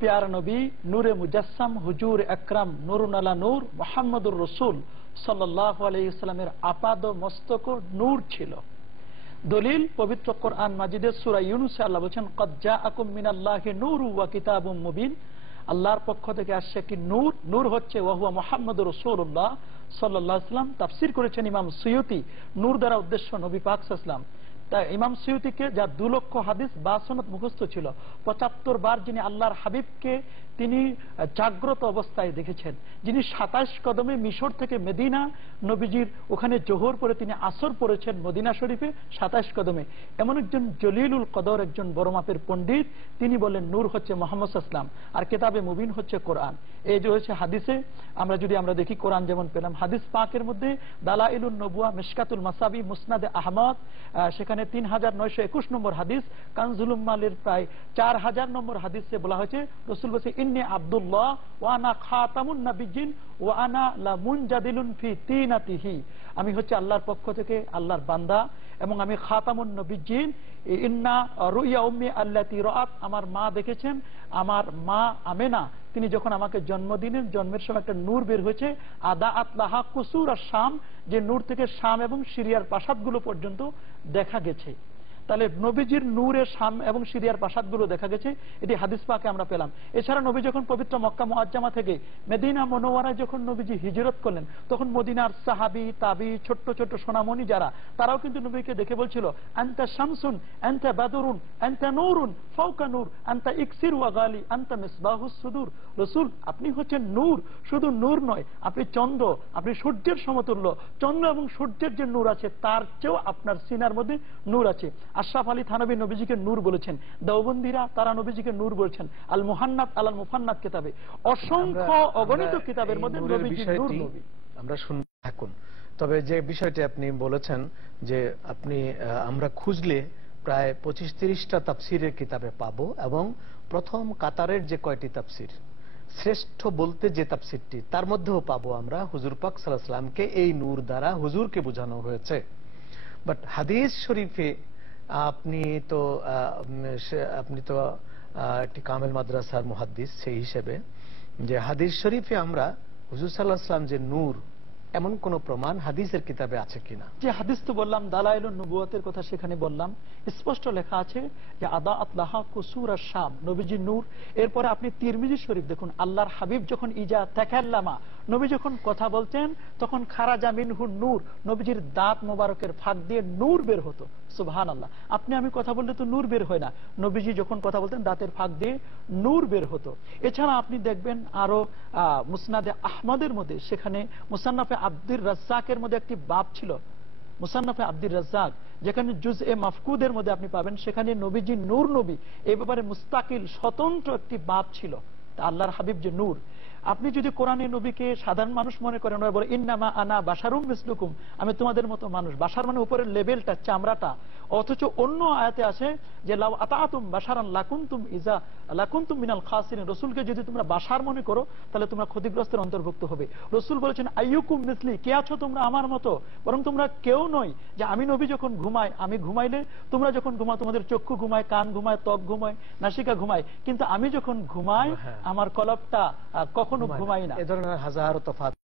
প্যার নবী নূরে মুজাসসাম হুজুর আকরাম নুরুন আলা নূর মুহাম্মদুর রাসূল সাল্লাল্লাহু আলাইহি ওয়াসাল্লামের আপাদ মস্তক নূর ছিল। দলিল পবিত্র কোরআন মাজিদের সূরা ইউনূসে আল্লাহ বলেন ক্বাদ জাআকুম মিনাল্লাহি নূরু ওয়া কিতাবুম মুবিন। আল্লাহর পক্ষ থেকে আসছে একটি নূর, নূর হচ্ছে ওয়া হুয়া মুহাম্মদুর রাসূলুল্লাহ সাল্লাল্লাহু আলাইহি ওয়াসাল্লাম। তাফসীর করেছেন ইমাম সুয়ুতি, নূর দ্বারা উদ্দেশ্য নবী পাক সাল্লাল্লাহু আলাইহি ওয়াসাল্লাম। তাই ইমাম সুয়ুতিকে যা 2 লক্ষ হাদিস বা সনদ মুখস্থ ছিল, 75 বার যিনি আল্লাহর হাবিবকে তিনি জাগ্রত অবস্থায় দেখেছেন, যিনি 27 কদমে মিশর থেকে মদিনা নবীজির ওখানে জোহর পরে তিনি আসর পড়েছেন মদিনা শরীফে 27 কদমে, এমন একজন জলিলুল কদর, একজন বড় মাপের পণ্ডিত, তিনি বলেন নূর হচ্ছে মুহাম্মদ সাল্লাল্লাহু আলাইহি ওয়াসাল্লাম আর কিতাবে মুবিন হচ্ছে কোরআন। এই যে হচ্ছে হাদিসে আমরা দেখি কোরআন যেমন পেলাম, হাদিস পাকের মধ্যে দালাইলুন নবুয়া, মিশকাতুল মাসাবি, মুসনাদে আহমদ, সেখানে 3921 নম্বর হাদিস, কানজুল উম্মালের প্রায় 4000 নম্বর হাদিসে বলা হয়েছে রাসূল বলেছে ইন্নী আব্দুল্লাহ ওয়া আনা খাতামুন নাবিয়্যিন ওয়া আনা লা মুনজাদিলুন ফি তিনাতিহি। আমি হচ্ছে আল্লাহর পক্ষ থেকে আল্লাহর বান্দা এবং আমি খাতামুন নবিয়্যিন। ইন্না রুইয়া উম্মি আল্লাতী রাআত, আমার মা দেখেছেন, আমার মা আমেনা তিনি যখন আমাকে জন্ম দিলেন, জন্মের সময় একটা নূর বের হয়েছে, আদাআত লাহা কুসুর আশ-শাম, যে নূর থেকে শাম এবং সিরিয়ার প্রাসাদগুলো পর্যন্ত দেখা গেছে। তাহলে নবীজির নূরে শাম এবং সিরিয়ার প্রাসাদগুলো দেখা গেছে, এটি হাদিস পাকে আমরা পেলাম। এছাড়া নবী যখন পবিত্র মক্কা মুআজ্জামা থেকে মদিনা মুনাওয়ারায় যখন নবীজি হিজরত করলেন, তখন মদিনার সাহাবী তাবী ছোট্ট ছোট্ট সোনামণি যারা, তারাও কিন্তু নবীকে দেখে বলছিল আনতা শামসুন আনতা বাদরুন আনতা নূরুন ফাওকা নূর আনতা ইকসির ওয়া গালি আনতা মিসবাহুস সুদূর। রাসূল আপনি হচ্ছেন নূর, শুধু নূর নয়, আপনি চন্দ্র, আপনি সূর্যের সমতুল্য। চন্দ্র এবং সূর্যের যে নূর আছে তার চেয়েও আপনার সিনার মধ্যে নূর আছে। আশরাফ আলী থানভী নবীজিকে নূর বলেছেন, দেওবন্দিরা তারা নবীজিকে নূর বলেছেন। আল মুহান্নাত আল মুফান্নাত কিতাবে অসংখ্য অগণিত কিতাবের মধ্যে নবীজি নূর নবী। আমরা শুনতে থাকুন। তবে যে বিষয়টি আপনি বলেছেন যে আমরা খুঁজলে প্রায় 25-30টা তাফসীরের কিতাবে পাবো, এবং প্রথম কাতারের যে কয়টি তাফসীর শ্রেষ্ঠ বলতে যে তাফসীরটি, তার মধ্যেও পাবো আমরা হুজুর পাক সাল্লাল্লাহু আলাইহি ওয়াসাল্লামকে এই নূর দ্বারা হুজুরকে বোঝানো হয়েছে। বাট হাদিস শরীফে আপনি তো একটি কামেল মাদ্রাসার মুহাদ্দিস, সেই হিসেবে যে হাদিস শরীফে আমরা হুজুর সাল্লাল্লাহু আলাইহি ওয়াসাল্লাম যে নূর, এমন কোন প্রমাণ হাদিসের কিতাবে আছে কিনা? যে হাদিস তো বললাম দালাইলুন নবুওয়াতের কথা, সেখানে বললাম স্পষ্ট লেখা আছে যে আদাআত লাহা কুসুর আশ-শাম, নবীজি নূর। এরপরে আপনি তিরমিজি শরীফ দেখুন, আল্লাহর হাবিব যখন ইজা তাকাল্লামা, নবী যখন কথা বলতেন তখন খারাজা মিনহু নূর, নবীজির দাঁত মোবারকের ফাঁক দিয়ে নূর বের হতো। সুবহানাল্লাহ, আমি কথা বললে তো নূর বের হয় না, নবীজি যখন কথা বলতেন দাঁতের ফাঁক দিয়ে নূর বের হতো। এছাড়া আপনি দেখবেন আরো মুসনাদে আহমদের মধ্যে, সেখানে মুসান্নাফে আব্দুর রাজ্জাকের মধ্যে একটি বাব ছিল, মুসান্নাফে আব্দুর রাজ্জাক, যেখানে জুজএ মাফকুদের মধ্যে আপনি পাবেন, সেখানে নবীজি নূর নবী এই ব্যাপারে মুস্তাকিল স্বতন্ত্র একটি বাব ছিল। আল্লাহর হাবিব যে নূর। আপনি যদি কোরআনে নবীকে সাধারণ মানুষ মনে করেন, ওরা বলে ইন্নামা আনা বাশারুম মিসলুকুম, আমি তোমাদের মতো মানুষ। বাশার মানে উপরের লেভেলটা, চামড়াটা। অথচ অন্য আয়াতে আছে যে লাউ আতাআতুম বাশারান লাকুনতুম মিনাল খাসিরিন, রাসূলকে যদি তোমরা বাশার মনে করো তাহলে তোমরা ক্ষতিগ্রস্তের অন্তর্ভুক্ত হবে। রাসূল বলেছেন আইয়ুকুম মিসলি, কে আছো তোমরা আমার মতো? বরং তোমরা কেউ নয়। যে আমি নবী যখন ঘুমাই, আমি ঘুমাইলে তোমরা যখন ঘুমাও তোমাদের চক্ষু ঘুমায়, কান ঘুমায়, ত্বক ঘুমায়, নাসিকা ঘুমায়, কিন্তু আমি যখন ঘুমাই আমার কলবটা কখনো ঘুমাই না। এ ধরনের হাজারো তফাৎ